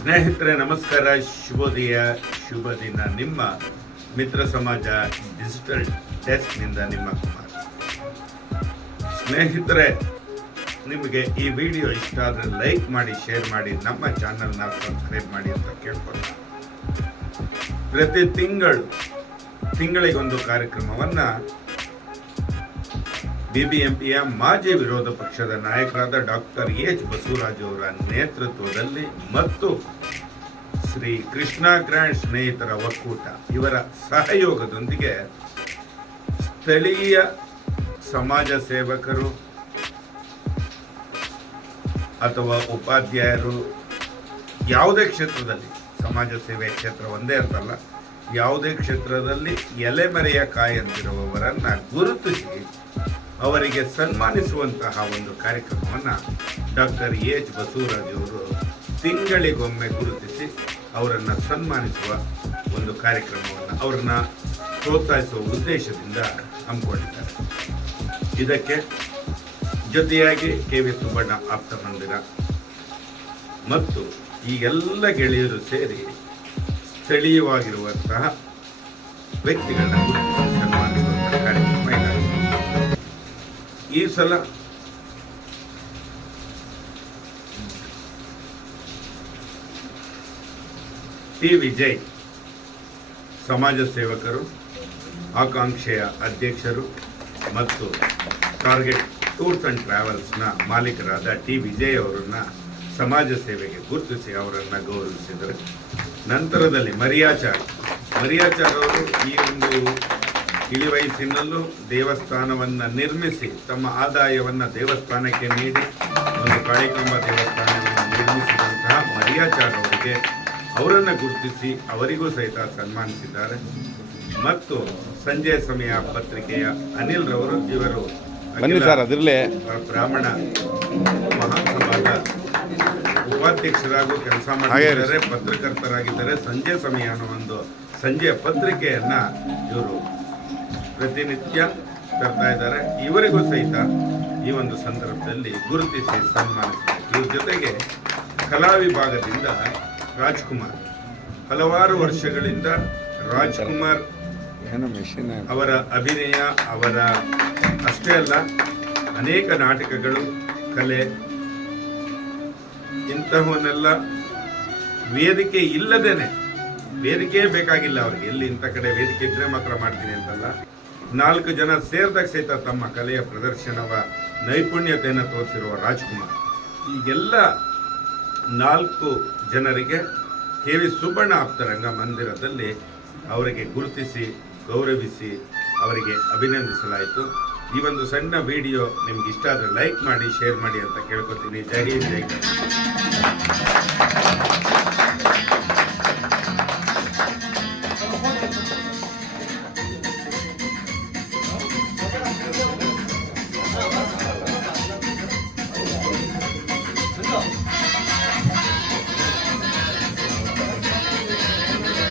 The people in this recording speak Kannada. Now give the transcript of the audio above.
ಸ್ನೇಹಿತರೆ, ನಮಸ್ಕಾರ. ಶುಭೋದಯ, ಶುಭ ದಿನ. ನಿಮ್ಮ ಮಿತ್ರ ಸಮಾಜ ಡಿಜಿಟಲ್ ಡೆಸ್ಕ್ನಿಂದ ನಿಮ್ಮ ಕುಮಾರ್. ಸ್ನೇಹಿತರೆ, ನಿಮಗೆ ಈ ವಿಡಿಯೋ ಇಷ್ಟ ಆದರೆ ಲೈಕ್ ಮಾಡಿ, ಶೇರ್ ಮಾಡಿ, ನಮ್ಮ ಚಾನಲ್ನ ಸಬ್ಸ್ಕ್ರೈಬ್ ಮಾಡಿ ಅಂತ ಕೇಳ್ಕೊಂಡು ಪ್ರತಿ ತಿಂಗಳು, ತಿಂಗಳಿಗೊಂದು ಕಾರ್ಯಕ್ರಮವನ್ನ ಬಿಬಿಎಂಪಿಯ ಮಾಜಿ ವಿರೋಧ ಪಕ್ಷದ ನಾಯಕರಾದ ಡಾಕ್ಟರ್ ಎಚ್ ಬಸವರಾಜ್ ಅವರ ನೇತೃತ್ವದಲ್ಲಿ ಮತ್ತು ಶ್ರೀ ಕೃಷ್ಣ ಗ್ರ್ಯಾಂಡ್ ಸ್ನೇಹಿತರ ಒಕ್ಕೂಟ. ಇವರ ಸಹಯೋಗದೊಂದಿಗೆ ಸ್ಥಳೀಯ ಸಮಾಜ ಸೇವಕರು ಅಥವಾ ಉಪಾಧ್ಯಾಯರು ಯಾವುದೇ ಕ್ಷೇತ್ರದಲ್ಲಿ, ಸಮಾಜ ಸೇವೆ ಕ್ಷೇತ್ರ ಒಂದೇ ಅಂತಲ್ಲ, ಯಾವುದೇ ಕ್ಷೇತ್ರದಲ್ಲಿ ಎಲೆಮರೆಯ ಕಾಯಂತಿರುವವರನ್ನು ಗುರುತಿಸಿ ಅವರಿಗೆ ಸನ್ಮಾನಿಸುವಂತಹ ಒಂದು ಕಾರ್ಯಕ್ರಮವನ್ನು ಡಾಕ್ಟರ್ ಎಚ್ ಬಸವರಾಜವರು ತಿಂಗಳಿಗೊಮ್ಮೆ ಗುರುತಿಸಿ ಅವರನ್ನು ಸನ್ಮಾನಿಸುವ ಒಂದು ಕಾರ್ಯಕ್ರಮವನ್ನು ಅವರನ್ನು ಪ್ರೋತ್ಸಾಹಿಸುವ ಉದ್ದೇಶದಿಂದ ಹಮ್ಮಿಕೊಂಡಿದ್ದಾರೆ. ಇದಕ್ಕೆ ಜೊತೆಯಾಗಿ ಕೆ ವಿ ಸುಬ್ಬಣ್ಣ ಆಪ್ತ ಮಂದಿರ ಮತ್ತು ಈ ಎಲ್ಲ ಗೆಳೆಯರು ಸೇರಿ ಸ್ಥಳೀಯವಾಗಿರುವಂತಹ ವ್ಯಕ್ತಿಗಳನ್ನ ಈ ಸಲ ಟಿ ವಿಜಯ್ ಸಮಾಜ ಸೇವಕರು, ಆಕಾಂಕ್ಷೆಯ ಅಧ್ಯಕ್ಷರು ಮತ್ತು ಟಾರ್ಗೆಟ್ ಟೂರ್ಸ್ ಅಂಡ್ ಟ್ರಾವೆಲ್ಸ್ನ ಮಾಲೀಕರಾದ ಟಿ ವಿಜಯ್ ಅವರನ್ನ ಸಮಾಜ ಸೇವೆಗೆ ಗುರುತಿಸಿ ಅವರನ್ನು ಗೌರವಿಸಿದರು. ನಂತರದಲ್ಲಿ ಮರಿಯಾಚಾರ್. ಮರಿಯಾಚಾರ್ ಅವರು ಈ ಒಂದು ಇಳಿ ವಯಸ್ಸಿನಲ್ಲೂ ದೇವಸ್ಥಾನವನ್ನು ನಿರ್ಮಿಸಿ ತಮ್ಮ ಆದಾಯವನ್ನು ದೇವಸ್ಥಾನಕ್ಕೆ ನೀಡಿ ಒಂದು ಕಾಳಿಕಾಂಬ ದೇವಸ್ಥಾನವನ್ನು ನಿರ್ಮಿಸಿದಂತಹ ಮರಿಯಾಚಾರ್ ಅವರಿಗೆ ಅವರನ್ನು ಗುರುತಿಸಿ ಅವರಿಗೂ ಸಹಿತ ಸನ್ಮಾನಿಸಿದ್ದಾರೆ. ಮತ್ತು ಸಂಜೆ ಸಮಯ ಪತ್ರಿಕೆಯ ಅನಿಲ್ ರವರು ಇವರು ಬ್ರಾಹ್ಮಣ ಮಹಾಸಭಾದ ಉಪಾಧ್ಯಕ್ಷರಾಗೂ ಕೆಲಸ ಮಾಡಿದ್ದಾರೆ ಪತ್ರಕರ್ತರಾಗಿದ್ದಾರೆ. ಸಂಜೆ ಸಮಯ ಅನ್ನೋ ಒಂದು ಸಂಜೆಯ ಪತ್ರಿಕೆಯನ್ನು ಇವರು ಪ್ರತಿನಿತ್ಯ ತರ್ತಾ ಇದ್ದಾರೆ. ಇವರಿಗೂ ಸಹಿತ ಈ ಒಂದು ಸಂದರ್ಭದಲ್ಲಿ ಗುರುತಿಸಿ ಸನ್ಮಾನಿಸಬೇಕು ಇವ್ರ ಜೊತೆಗೆ ಕಲಾ ವಿಭಾಗದಿಂದ ರಾಜ್ಕುಮಾರ್. ಹಲವಾರು ವರ್ಷಗಳಿಂದ ರಾಜ್ಕುಮಾರ್ ಅವರ ಅಭಿನಯ ಅವರ ಅಷ್ಟೇ ಅಲ್ಲ ಅನೇಕ ನಾಟಕಗಳು ಕಲೆ ಇಂತಹವನ್ನೆಲ್ಲ ವೇದಿಕೆ ಇಲ್ಲದೇನೆ ವೇದಿಕೆ ಬೇಕಾಗಿಲ್ಲ ಅವ್ರಿಗೆ. ಎಲ್ಲಿ ಇಂಥ ಕಡೆ ವೇದಿಕೆ ಇದ್ರೆ ಮಾತ್ರ ಮಾಡ್ತೀನಿ ಅಂತಲ್ಲ. ನಾಲ್ಕು ಜನ ಸೇರಿದಾಗ ಸಹಿತ ತಮ್ಮ ಕಲೆಯ ಪ್ರದರ್ಶನವ ನೈಪುಣ್ಯತೆಯನ್ನು ತೋರಿಸಿರುವ ರಾಜ್ಕುಮಾರ್. ಈಗೆಲ್ಲ ನಾಲ್ಕು ಜನರಿಗೆ ಕೆ ವಿ ಸುಬ್ಬಣ್ಣ ಆಪ್ತರಂಗ ಮಂದಿರದಲ್ಲಿ ಅವರಿಗೆ ಗುರುತಿಸಿ, ಗೌರವಿಸಿ, ಅವರಿಗೆ ಅಭಿನಂದಿಸಲಾಯಿತು. ಈ ಒಂದು ಸಣ್ಣ ವಿಡಿಯೋ ನಿಮ್ಗೆ ಇಷ್ಟ ಆದರೆ ಲೈಕ್ ಮಾಡಿ, ಶೇರ್ ಮಾಡಿ ಅಂತ ಕೇಳ್ಕೊತೀನಿ. ಜೈ ಹಿಂದ್, ಜೈ.